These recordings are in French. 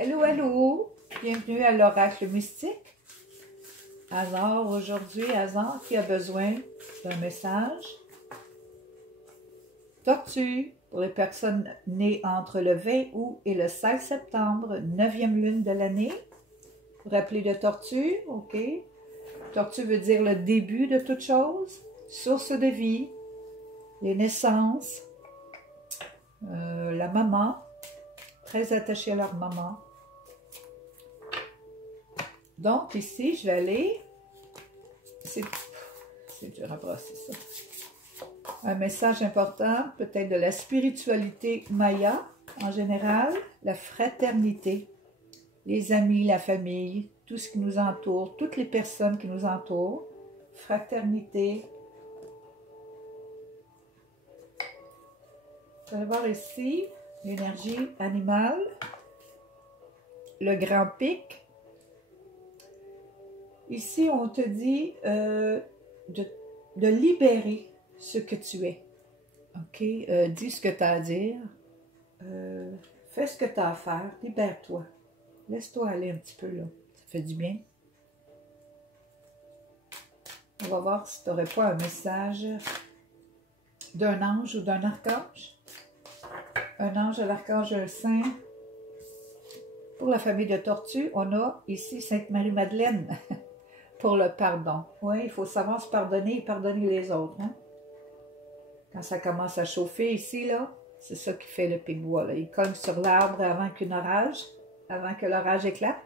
Hello, hello! Bienvenue à l'Oracle Mystique. Hasard aujourd'hui, hasard qui a besoin d'un message. Tortue, pour les personnes nées entre le 20 août et le 16 septembre, 9e lune de l'année. Vous vous rappelez de tortue? OK. Tortue veut dire le début de toute chose, source de vie, les naissances, la maman, très attachée à leur maman. Donc ici, je vais aller, c'est dur à brosser ça, un message important, peut-être de la spiritualité maya en général, la fraternité, les amis, la famille, tout ce qui nous entoure, toutes les personnes qui nous entourent, fraternité. Vous allez voir ici l'énergie animale, le grand pic. Ici, on te dit de libérer ce que tu es. OK? Dis ce que tu as à dire. Fais ce que tu as à faire. Libère-toi. Laisse-toi aller un petit peu là. Ça fait du bien. On va voir si tu n'aurais pas un message d'un ange ou d'un archange. Un ange, un archange, un saint. Pour la famille de tortues, on a ici Sainte-Marie-Madeleine. Pour le pardon. Oui, il faut savoir se pardonner et pardonner les autres. Hein? Quand ça commence à chauffer ici, là, c'est ça qui fait le pic-bois. Il cogne sur l'arbre avant avant que l'orage éclate.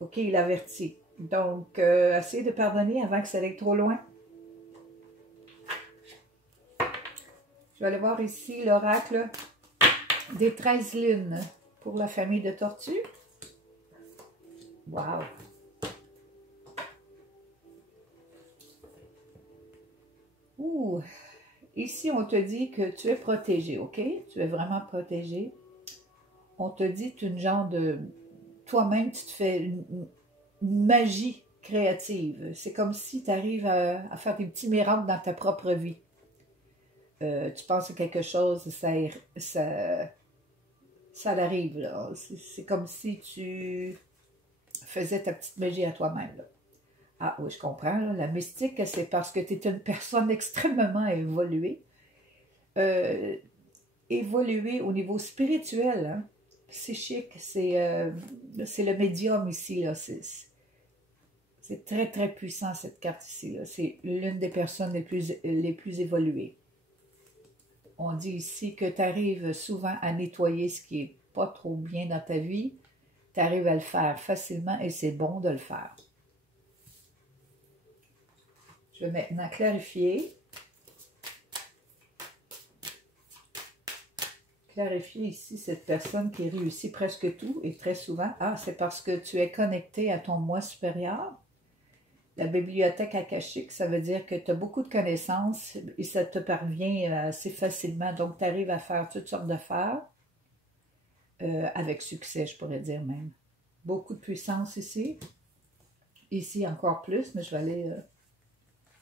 OK, il avertit. Donc, essayez de pardonner avant que ça aille trop loin. Je vais aller voir ici l'oracle des 13 lunes pour la famille de tortues. Wow! Ouh! Ici, on te dit que tu es protégé, OK? Tu es vraiment protégé. On te dit une genre de... Toi-même, tu te fais une magie créative. C'est comme si tu arrives à faire des petits miracles dans ta propre vie. Tu penses à quelque chose, ça arrive, là. C'est comme si tu faisais ta petite magie à toi-même, là. Ah oui, je comprends. Là. La mystique, c'est parce que tu es une personne extrêmement évoluée. Évoluée au niveau spirituel, hein, psychique, c'est le médium ici. C'est très, très puissant, cette carte ici. C'est l'une des personnes les plus évoluées. On dit ici que tu arrives souvent à nettoyer ce qui n'est pas trop bien dans ta vie. Tu arrives à le faire facilement et c'est bon de le faire. Je vais maintenant clarifier. Clarifier ici cette personne qui réussit presque tout et très souvent. Ah, c'est parce que tu es connecté à ton moi supérieur. La bibliothèque akashique, ça veut dire que tu as beaucoup de connaissances et ça te parvient assez facilement. Donc, tu arrives à faire toutes sortes d'affaires avec succès, je pourrais dire même. Beaucoup de puissance ici. Ici, encore plus, mais je vais aller...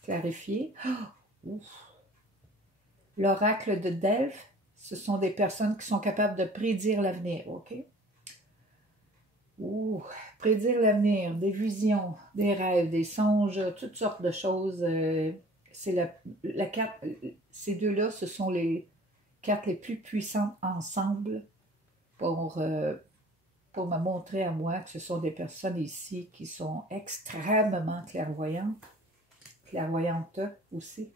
clarifier. Oh, l'oracle de Delphes, ce sont des personnes qui sont capables de prédire l'avenir, OK? Ouh, prédire l'avenir, des visions, des rêves, des songes, toutes sortes de choses. C'est la carte, ces deux-là, ce sont les cartes les plus puissantes ensemble pour me montrer à moi que ce sont des personnes ici qui sont extrêmement clairvoyantes. Clairvoyante aussi.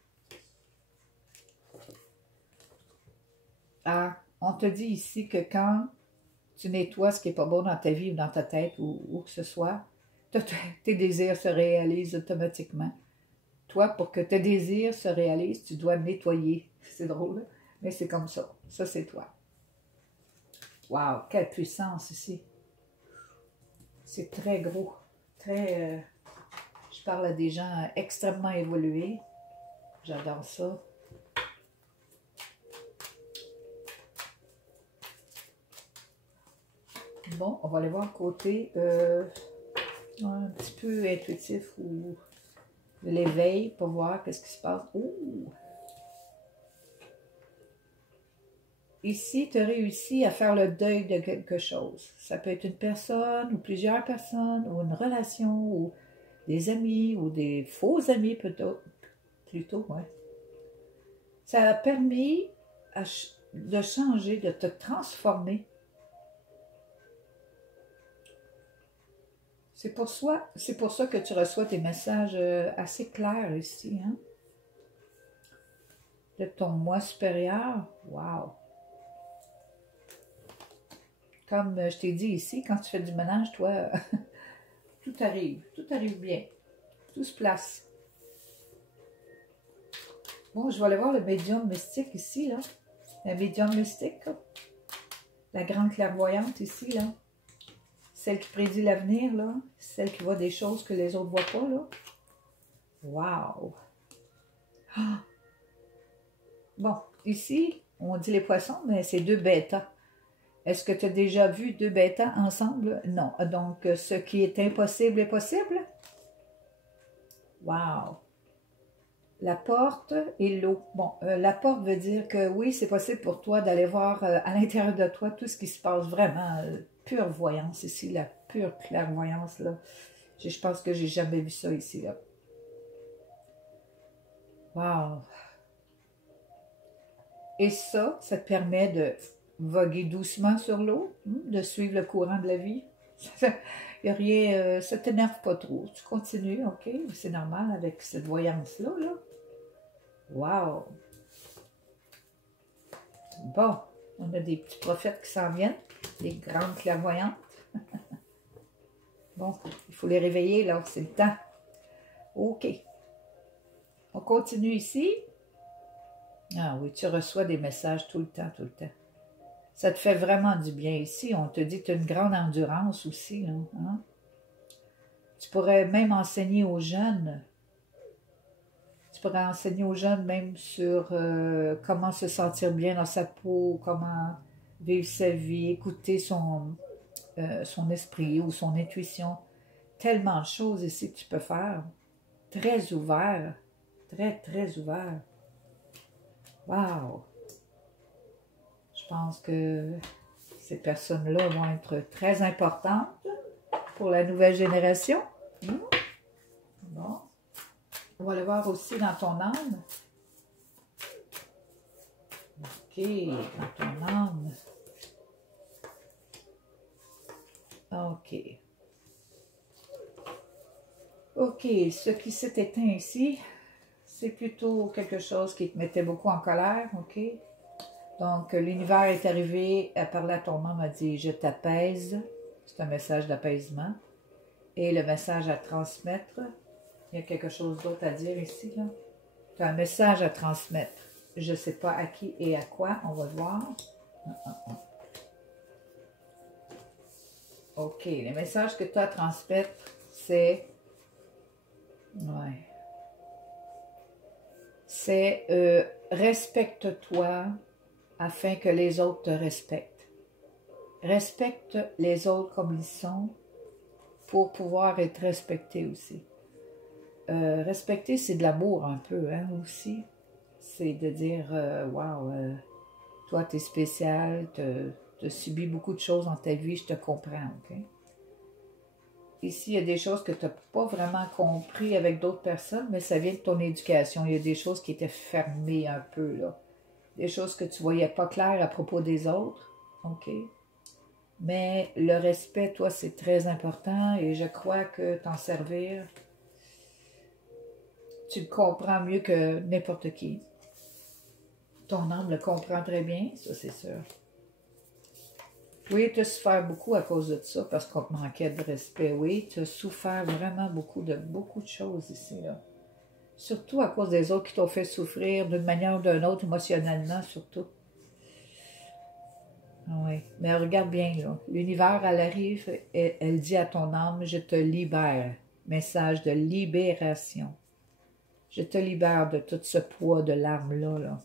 Ah, on te dit ici que quand tu nettoies ce qui n'est pas bon dans ta vie ou dans ta tête ou où que ce soit, tes désirs se réalisent automatiquement. Toi, pour que tes désirs se réalisent, tu dois nettoyer. C'est drôle, mais c'est comme ça. Ça, c'est toi. Wow, quelle puissance ici. C'est très gros. Très... Je parle à des gens extrêmement évolués. J'adore ça. Bon, on va aller voir côté un petit peu intuitif ou l'éveil pour voir qu'est-ce qui se passe. Ouh! ici, tu as réussi à faire le deuil de quelque chose. Ça peut être une personne, ou plusieurs personnes, ou une relation, ou des amis, ou des faux amis plutôt, ouais. Ça a permis de changer, de te transformer. C'est pour ça que tu reçois tes messages assez clairs ici, hein? De ton moi supérieur. Wow! Comme je t'ai dit ici, quand tu fais du ménage, toi, tout arrive bien, tout se place. Bon, je vais aller voir le médium mystique ici, là. Le médium mystique, là. La grande clairvoyante ici, là. Celle qui prédit l'avenir, là. Celle qui voit des choses que les autres ne voient pas, là. Wow! Ah! Bon, ici, on dit les poissons, mais c'est deux bêtas. Est-ce que tu as déjà vu deux bêtas ensemble? Non. Donc, ce qui est impossible est possible? Wow! La porte et l'eau. Bon, la porte veut dire que oui, c'est possible pour toi d'aller voir à l'intérieur de toi tout ce qui se passe vraiment. Pure voyance ici, la pure clairvoyance, là. Je pense que j'ai jamais vu ça ici, là. Wow! Et ça te permet de voguer doucement sur l'eau, de suivre le courant de la vie. Il n'y a rien, ça ne t'énerve pas trop. Tu continues, OK? C'est normal avec cette voyance-là, là. Wow! Bon, on a des petits prophètes qui s'en viennent, des grandes clairvoyantes. Bon, il faut les réveiller, là, c'est le temps. OK. On continue ici. Ah oui, tu reçois des messages tout le temps, tout le temps. Ça te fait vraiment du bien ici. On te dit que tu as une grande endurance aussi, là. Hein? Tu pourrais même enseigner aux jeunes. Tu pourrais enseigner aux jeunes même sur comment se sentir bien dans sa peau, comment vivre sa vie, écouter son esprit ou son intuition. Tellement de choses ici que tu peux faire. Très ouvert. Très, très ouvert. Wow! Je pense que ces personnes-là vont être très importantes pour la nouvelle génération. Bon. On va le voir aussi dans ton âme. OK, dans ton âme. OK. OK, ce qui s'est éteint ici, c'est plutôt quelque chose qui te mettait beaucoup en colère, OK? Donc, l'univers est arrivé, a parlé à ton âme, a dit « Je t'apaise ». C'est un message d'apaisement. Et le message à transmettre, il y a quelque chose d'autre à dire ici, là. Tu as un message à transmettre. Je ne sais pas à qui et à quoi, on va le voir. OK, le message que tu as à transmettre, c'est... Ouais. C'est respecte-toi afin que les autres te respectent. Respecte les autres comme ils sont pour pouvoir être respecté aussi. Respecter, c'est de l'amour un peu, hein, aussi. C'est de dire, wow, toi, tu es spécial, tu as subi beaucoup de choses dans ta vie, je te comprends, OK? Ici, il y a des choses que tu n'as pas vraiment compris avec d'autres personnes, mais ça vient de ton éducation. Il y a des choses qui étaient fermées un peu, là. Des choses que tu ne voyais pas claires à propos des autres, OK? Mais le respect, toi, c'est très important et je crois que t'en servir, tu le comprends mieux que n'importe qui. Ton âme le comprend très bien, ça c'est sûr. Oui, tu as souffert beaucoup à cause de ça parce qu'on te manquait de respect. Oui, tu as souffert vraiment beaucoup de choses ici, là. Surtout à cause des autres qui t'ont fait souffrir d'une manière ou d'une autre, émotionnellement surtout. Oui, mais regarde bien, là. L'univers, elle arrive, elle dit à ton âme, je te libère. Message de libération. Je te libère de tout ce poids de larmes-là, là.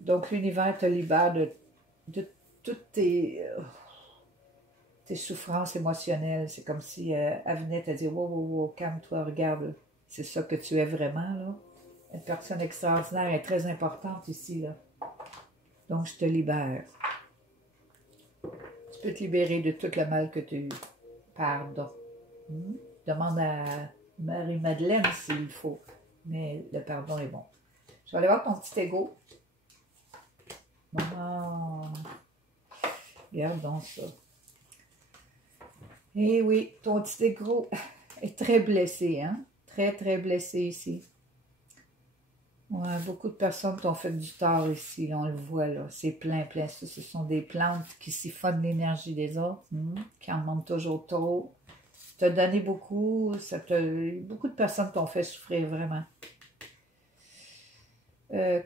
Donc, l'univers te libère de toutes tes souffrances émotionnelles. C'est comme si elle venait te dire, wow, wow, wow, calme-toi, regarde, c'est ça que tu es vraiment, là. Une personne extraordinaire est très importante ici, là. Donc, je te libère. Tu peux te libérer de tout le mal que tu as eu. Pardon. Demande à Marie-Madeleine s'il faut. Mais le pardon est bon. Je vais aller voir ton petit ego. Maman. Regarde donc ça. Eh oui, ton petit ego est très blessé, hein? Très, très blessé ici. Ouais, beaucoup de personnes t'ont fait du tort ici, là, on le voit, là. C'est plein, plein. Ça, ce sont des plantes qui siphonnent l'énergie des autres, qui en demandent toujours trop. T'as donné beaucoup, beaucoup de personnes t'ont fait souffrir, vraiment.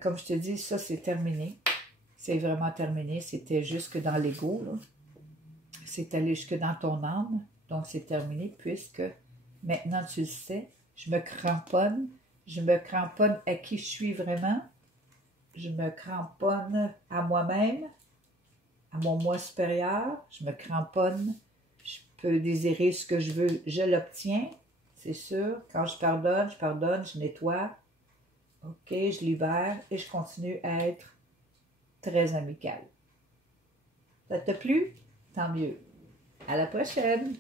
Comme je te dis, ça, c'est terminé. C'est vraiment terminé. C'était jusque dans l'ego, là. C'est allé jusque dans ton âme. Donc, c'est terminé, puisque maintenant, tu le sais, je me cramponne. Je me cramponne à qui je suis vraiment. Je me cramponne à moi-même, à mon moi supérieur. Je me cramponne. Je peux désirer ce que je veux, je l'obtiens. C'est sûr. Quand je pardonne, je nettoie. OK, je libère et je continue à être très amicale. Ça t'a plu? Tant mieux. À la prochaine!